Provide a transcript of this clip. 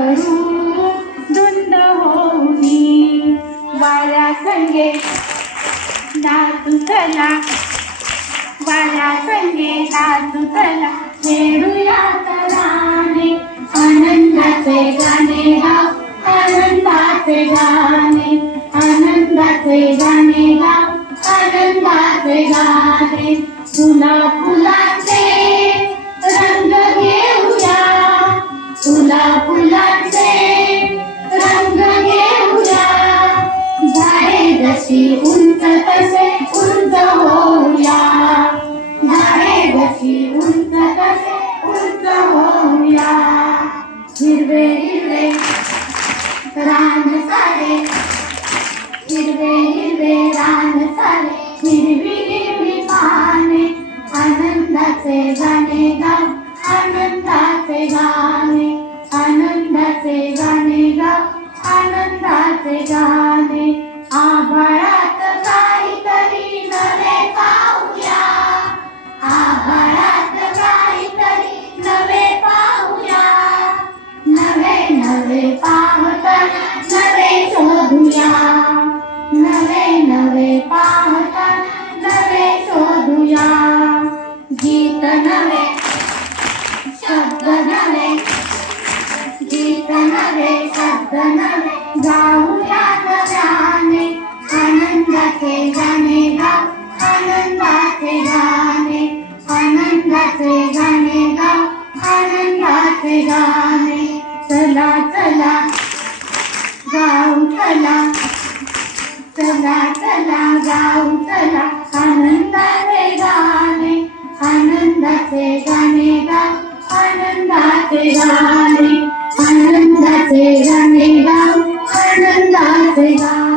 करू धुंद होऊनी वाऱ्या संगे नाचू चला वाऱ्या संगे नाचू चला खेळूया तराने आनंदाचे गाणे गाव आनंदाचे गाणे आनंदाचे गाणे गाव आनंदाचे गाणे फुला फुलाचे रंग घेऊया फुला फुलाचे रंग घेऊया झाडे जशी उंच तसे उंच होऊया झाडे जशी उंच तसे उंच होऊया हिरवे हिरवे रान सारे हिरवे हिरवे रान सारे हिरवी हिरवी पाने आनंदाचे गाणे गाव आनंदाचे गाणे आनंदाचे गाणे गाव आनंदाचे गाणे आभाळात काहीतरी नवे पाहूया आभाळात काहीतरी नवे पाहूया नवे नवे पाहताना नवे शोधूया नवे नवे पाहताना नवे शोधूया गीत नवे शब्द नवे गीत नवे शब्द नवे गाऊया नव्याने आनंदाचे गाणे गाव आनंदाचे गाणे आनंदाचे गाणे गाव आनंदाचे गाणे चला चला गाऊ चला चला चला गाऊ चला आनंदाचे गाणे आनंदाचे गाणे गाव आनंदाचे गाणे आनंदाचे गाणे गाव आनंदाचे गाणे